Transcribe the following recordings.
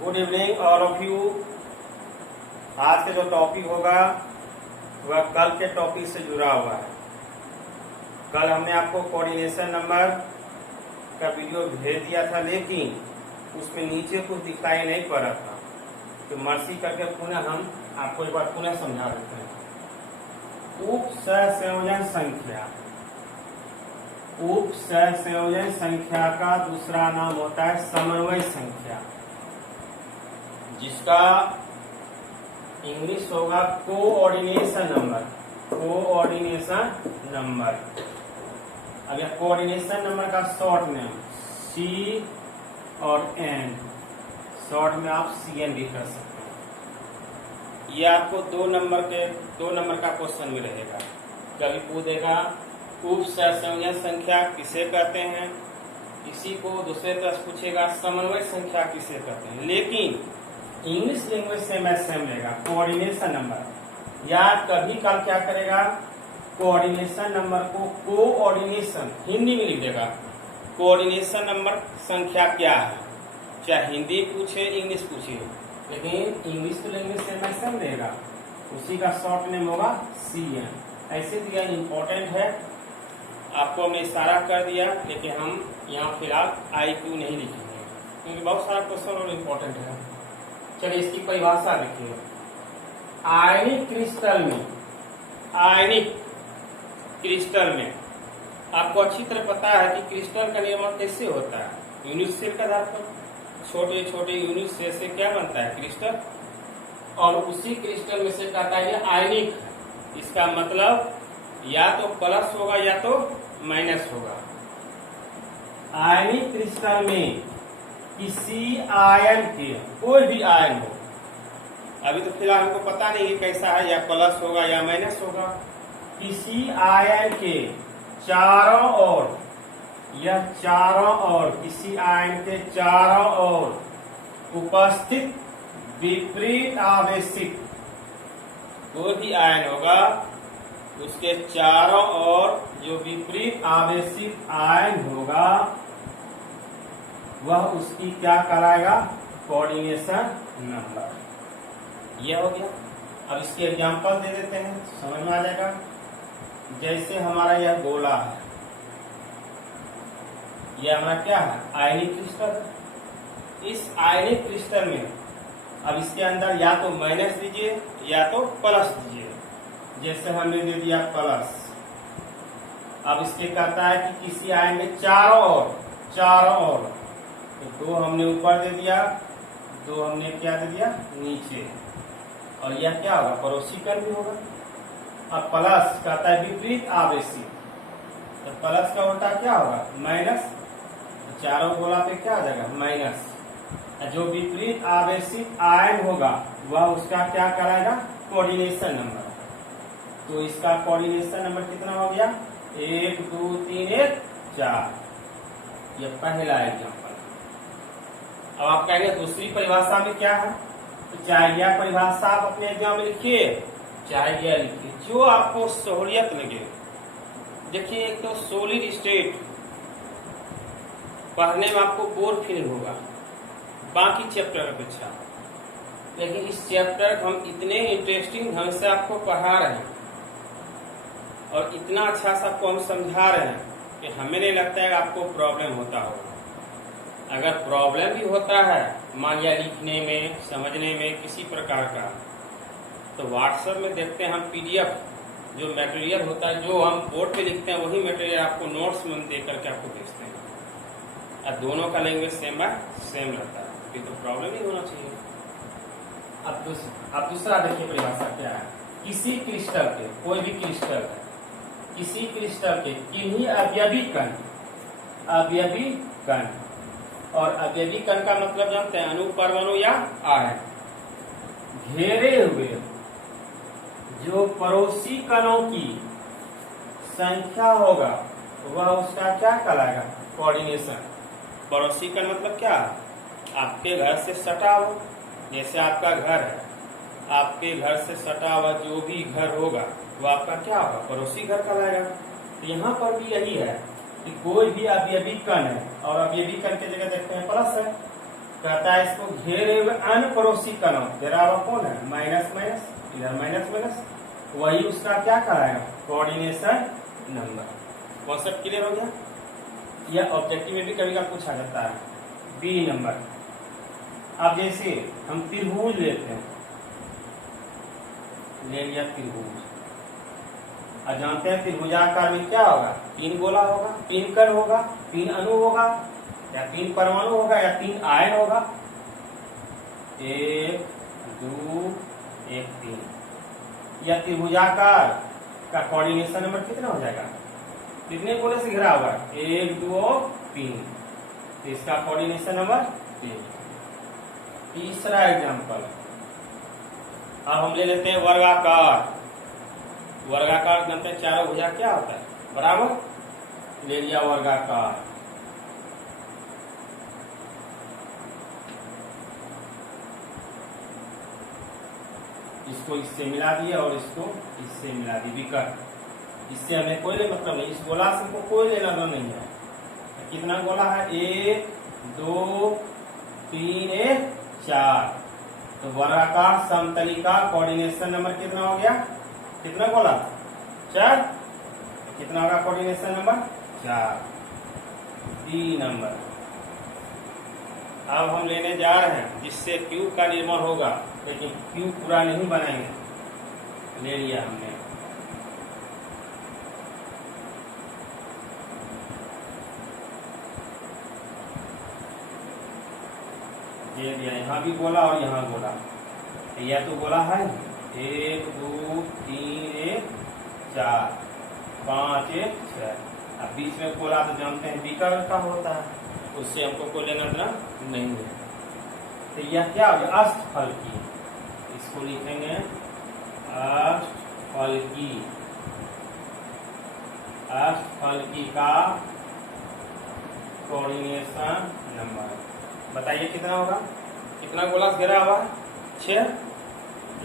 Good evening all of you. आज का जो टॉपिक होगा वह कल के टॉपिक से जुड़ा हुआ है। कल हमने आपको कोऑर्डिनेशन नंबर का वीडियो भेज दिया था, लेकिन उसमें नीचे कुछ दिखाई नहीं पड़ रहा था, तो मर्सी करके पुनः हम आपको एक बार पुनः समझा देते हैं। उप सहसंयोजन संख्या, उप सहसंयोजन संख्या का दूसरा नाम होता है समन्वय संख्या, जिसका इंग्लिश होगा कोऑर्डिनेशन नंबर। कोऑर्डिनेशन नंबर, अब यह कोऑर्डिनेशन नंबर का शॉर्ट नेम सी और एन, शॉर्ट में आप CN भी कर सकते हैं। यह आपको दो नंबर का क्वेश्चन में रहेगा। कभी पूछेगा उप सहसंयोजन संख्या किसे कहते हैं, इसी को दूसरे तरह पूछेगा समन्वय संख्या किसे कहते हैं। लेकिन इंग्लिश लैंग्वेज से मैं सेम रहेगा कोऑर्डिनेशन नंबर, या कभी कल क्या करेगा कोऑर्डिनेशन नंबर को कोऑर्डिनेशन हिंदी में लिख देगा। कोऑर्डिनेशन नंबर संख्या क्या है, चाहे हिंदी पूछे इंग्लिश पूछे, लेकिन इंग्लिश तो लैंग्वेज से मैं सेम रहेगा, उसी का शॉर्ट नेम होगा CN। ऐसे दिया इंपॉर्टेंट है, आपको हमने इशारा कर दिया, लेकिन हम यहाँ फिलहाल IQ नहीं लिखेंगे क्योंकि बहुत सारा क्वेश्चन और इम्पोर्टेंट है। चलिए इसकी परिभाषा देखिए। आयनिक क्रिस्टल में, आयनिक क्रिस्टल में आपको अच्छी तरह पता है कि क्रिस्टल का निर्माण कैसे होता है, यूनिट सेल के आधार पर छोटे छोटे यूनिट सेल से क्या बनता है क्रिस्टल, और उसी क्रिस्टल में से कहता है ये आयनिक है। इसका मतलब या तो प्लस होगा या तो माइनस होगा। आयनिक क्रिस्टल में किसी आयन के, कोई भी आयन हो, अभी तो फिलहाल हमको पता नहीं है कैसा है, या प्लस होगा या माइनस होगा, किसी आयन के चारों ओर, यह चारों ओर, किसी आयन के चारों ओर उपस्थित विपरीत आवेशित, कोई भी आयन होगा उसके चारों ओर जो विपरीत आवेशित आयन होगा वह उसकी क्या कहलाएगा, कोऑर्डिनेशन नंबर। यह हो गया। अब इसके एग्जांपल दे देते हैं, समझ में आ जाएगा। जैसे हमारा यह गोला है, यह हमारा क्या है, आयनिक क्रिस्टल है। इस आयनिक क्रिस्टल में अब इसके अंदर या तो माइनस दीजिए या तो प्लस दीजिए। जैसे हमने दे दिया प्लस, अब इसके कहता है कि किसी आयन में चारों ओर, तो दो हमने ऊपर दे दिया, दो हमने क्या दे दिया नीचे, और यह क्या होगा, पड़ोसी कण भी होगा। अब प्लस कहता है विपरीत आवेशित, तो प्लस का उल्टा क्या होगा, माइनस। चारों गोला पे क्या आ जाएगा, माइनस। जो विपरीत आवेशित आयन होगा वह उसका क्या कहलाएगा, कोऑर्डिनेशन नंबर। तो इसका कोऑर्डिनेशन नंबर कितना हो गया, 1 2 3 1 4। यह पहला एग्जाम्पल। अब आप कहेंगे दूसरी परिभाषा में क्या है, तो चाहे यह परिभाषा आप अपने एग्जाम में लिखिए, चाहे यह लिखिए, जो आपको सहूलियत लगे। देखिए, एक तो सॉलिड स्टेट पढ़ने में आपको बोर फीलिंग होगा बाकी चैप्टर अपेक्षा, लेकिन इस चैप्टर हम इतने इंटरेस्टिंग ढंग से आपको पढ़ा रहे हैं और इतना अच्छा से आपको हम समझा रहे हैं कि हमें नहीं लगता है कि आपको प्रॉब्लम होता होगा। अगर प्रॉब्लम भी होता है, मान लिया लिखने में, समझने में किसी प्रकार का, तो व्हाट्सएप में देखते हैं हम PDF जो मटेरियल होता है, जो हम बोर्ड पे लिखते हैं वही मटेरियल आपको नोट्स में दे करके आपको भेजते हैं। अब दोनों का लैंग्वेज सेम रहता है, फिर तो प्रॉब्लम ही होना चाहिए। अब दूसरा देखिए परिभाषा क्या है। किसी क्रिस्टल के, कोई भी क्रिस्टल है, किसी क्रिस्टल के किन्हीं अवयवी कण, और अवयवी कण का मतलब जानते हैं, अणु, परमाणु या आयन, घेरे हुए जो पड़ोसी कणों की संख्या होगा वह उसका क्या कहलाएगा, कोऑर्डिनेशन। पड़ोसी कण मतलब क्या, आपके घर से सटा हो, जैसे आपका घर है, आपके घर से सटा हुआ जो भी घर होगा वो आपका क्या होगा, पड़ोसी घर कहलाएगा। तो यहाँ पर भी यही है कि कोई भी अवयवी कण है, और अवयवी कण की जगह देखते हैं प्लस है, कहता है इसको घेरे हुए अन्य पड़ोसी कणों, घेरा हुआ कौन है, माइनस माइनस, इधर माइनस माइनस, वही उसका क्या कराएगा, कोऑर्डिनेशन नंबर। कॉन्सेप्ट क्लियर हो गया। यह ऑब्जेक्टिव में भी कभी का पूछा जाता है। बी नंबर, अब जैसे हम त्रिभुज लेते हैं, ले लिया त्रिभुज, और जानते हैं त्रिभुजाकार में क्या होगा, 3 गोला होगा, 3 कण होगा, 3 अणु होगा, या 3 परमाणु होगा, या 3 आयन होगा, 1 2 1 3। यह त्रिभुजाकार का कोऑर्डिनेशन नंबर कितना हो जाएगा, कितने गोले से घिरा हुआ है, 1 2 3, तो इसका कोऑर्डिनेशन नंबर 3। तीसरा एग्जांपल, अब हम ले लेते हैं वर्गाकार। वर्गाकार जानते हैं चारों भुजा क्या होता है, बराबर, ले लिया वर्गाकार। इसको इससे मिला दिया और इसको इससे मिला दी, विकट। इससे हमें कोई मतलब नहीं, इस गोला से हमको कोई लेना देना नहीं है। कितना गोला है, 1 2 3 1 4। तो वर्गाकार समतलिका कोऑर्डिनेशन नंबर कितना हो गया, कितना गोला, 4। कितना होगा कोऑर्डिनेशन नंबर, 4। डी नंबर, अब हम लेने जा रहे हैं जिससे क्यूब का निर्माण होगा, लेकिन क्यूब पूरा नहीं बनाएंगे। ले लिया हमने, दे दिया, यहाँ भी गोला और यहाँ गोला। यह तो गोला है, 1 2 3 1 4 5 1 6। अब बीच में गोला तो जानते हैं विकर्ण का होता है, उससे हमको कोई लेना देना नहीं है। तो यह क्या हो गया, अष्टफल की, इसको लिखेंगे अष्टफल की। अष्टफल की का कोऑर्डिनेशन नंबर बताइए कितना होगा, कितना गोला घेरा हुआ, 6।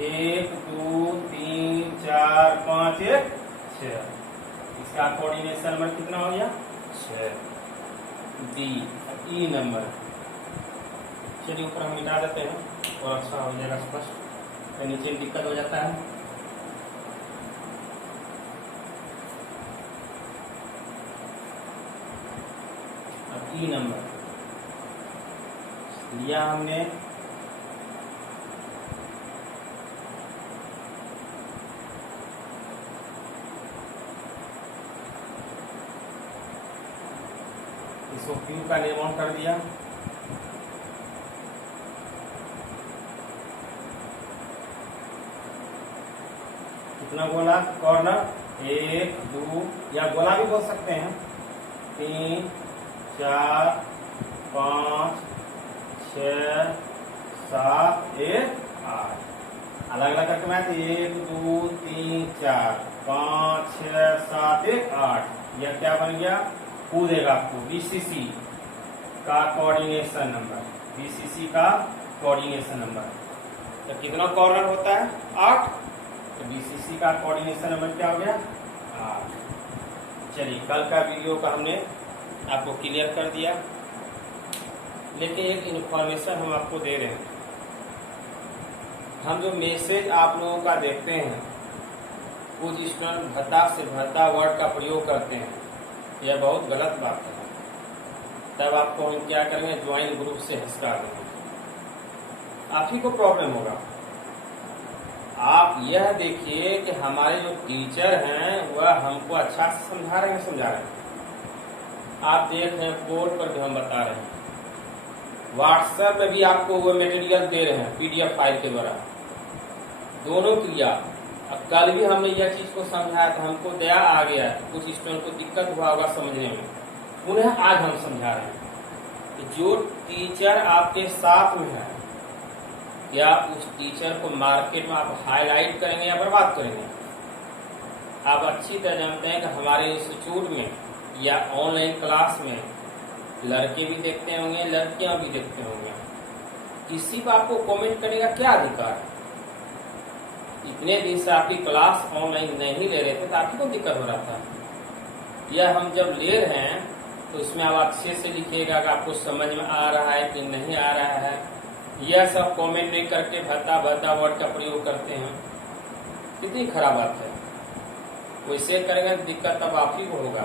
1 2 3 4 5 1 6। इसका कोऑर्डिनेशन नंबर कितना हो गया, 6। डी। ई नंबर, चलिए ऊपर हम मिटा देते हैं और अच्छा हो जाएगा स्पष्ट, तो नीचे में दिक्कत हो जाता है। अब ई नंबर लिया हमने, इसको क्यूब का निर्माण कर दिया। कितना गोला, कॉर्नर 1 2, या गोला भी बोल सकते हैं, 3 4 5 6 7 1 8। अलग अलग करके मैं 1 2 3 4 5 6 7 1 8। यह क्या बन गया, पूछेगा आपको बीसीसी का कोऑर्डिनेशन नंबर, बीसीसी का कोऑर्डिनेशन नंबर। तो कितना कॉर्नर होता है, 8। तो बीसीसी का कोऑर्डिनेशन नंबर क्या हो गया, 8। चलिए, कल का वीडियो का हमने आपको क्लियर कर दिया, लेकिन एक इन्फॉर्मेशन हम आपको दे रहे हैं। हम जो मैसेज आप लोगों का देखते हैं, कुछ स्टूडेंट भद्दा से भद्दा वर्ड का प्रयोग करते हैं, यह बहुत गलत बात है। तब आपको हम क्या करेंगे, ज्वाइन ग्रुप से हटा देंगे, आप ही को प्रॉब्लम होगा। आप यह देखिए कि हमारे जो टीचर हैं वह हमको अच्छा से समझा रहे हैं, समझा रहे हैं। आप देख रहे हैं बोर्ड पर भी हम बता रहे हैं, व्हाट्सएप में भी आपको वो मटेरियल दे रहे हैं पीडीएफ फाइल के द्वारा, दोनों क्रिया। अब कल भी हमने यह चीज को समझाया था, हमको दया आ गया, कुछ स्टूडेंट को दिक्कत हुआ होगा समझने में, उन्हें आज हम समझा रहे हैं कि जो टीचर आपके साथ में है, क्या उस टीचर को मार्केट में आप हाईलाइट करेंगे या बर्बाद करेंगे। आप अच्छी तरह जानते हैं कि हमारे इंस्टीट्यूट में या ऑनलाइन क्लास में लड़के भी देखते होंगे, लड़कियां भी देखते होंगे, किसी पर आपको कमेंट करने का क्या अधिकार है। इतने दिन से आपकी क्लास ऑनलाइन नहीं ले रहे थे तो आपकी को दिक्कत हो रहा था। यह हम जब ले रहे हैं तो इसमें आप अच्छे से लिखिएगा कि आपको समझ में आ रहा है कि नहीं आ रहा है। यह सब कमेंट नहीं करके भद्दा भद्दा वर्ड का प्रयोग करते हैं, कितनी खराब बात है। वैसे करेगा दिक्कत तब आप ही को होगा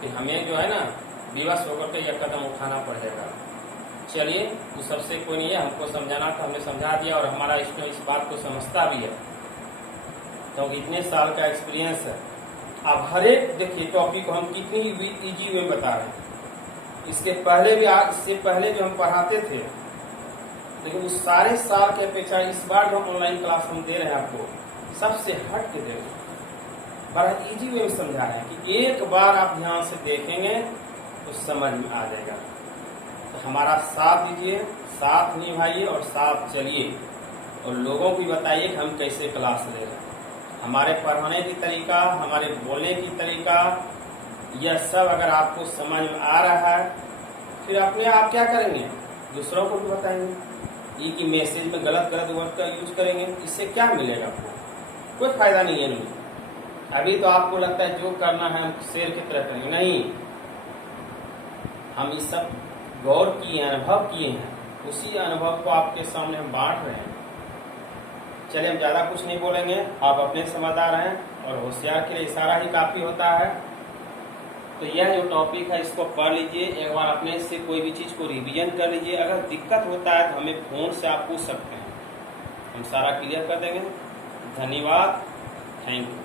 कि हमें जो है ना विवश होकर के यह कदम उठाना पड़ेगा। चलिए, वो सबसे कोई नहीं है, हमको समझाना था, हमने समझा दिया और हमारा स्टूडेंट इस बात को समझता भी है, तो इतने साल का एक्सपीरियंस है। अब हर एक देखिए टॉपिक को हम कितनी इजी वे बता रहे हैं। इससे पहले भी हम पढ़ाते थे, लेकिन उस सारे साल के अपेक्षा इस बार जो ऑनलाइन क्लास हम दे रहे हैं आपको, सबसे हट के दे रहे हैं, बड़ा इजी वे में समझा रहे हैं कि एक बार आप ध्यान से देखेंगे तो समझ में आ जाएगा। तो हमारा साथ दीजिए, साथ निभाइए और साथ चलिए, और लोगों को बताइए कि हम कैसे क्लास ले रहे हैं। हमारे पढ़ाने की तरीका, हमारे बोलने की तरीका, यह सब अगर आपको समझ में आ रहा है, फिर अपने आप क्या करेंगे, दूसरों को भी बताएंगे। ये कि मैसेज में गलत वर्ड का यूज करेंगे, इससे क्या मिलेगा आपको? कोई फायदा नहीं है। नहीं, अभी तो आपको लगता है जो करना है हम शेर की तरह करेंगे, नहीं, हम इस सब गौर किए, अनुभव किए हैं, उसी अनुभव को आपके सामने हम बांट रहे हैं। चलिए, हम ज्यादा कुछ नहीं बोलेंगे, आप अपने समझदार हैं और होशियार के लिए इशारा ही काफी होता है। तो यह जो टॉपिक है इसको पढ़ लीजिए, एक बार अपने से कोई भी चीज को रिवीजन कर लीजिए। अगर दिक्कत होता है तो हमें फोन से आप पूछ सकते हैं, हम सारा क्लियर कर देंगे। धन्यवाद, थैंक यू।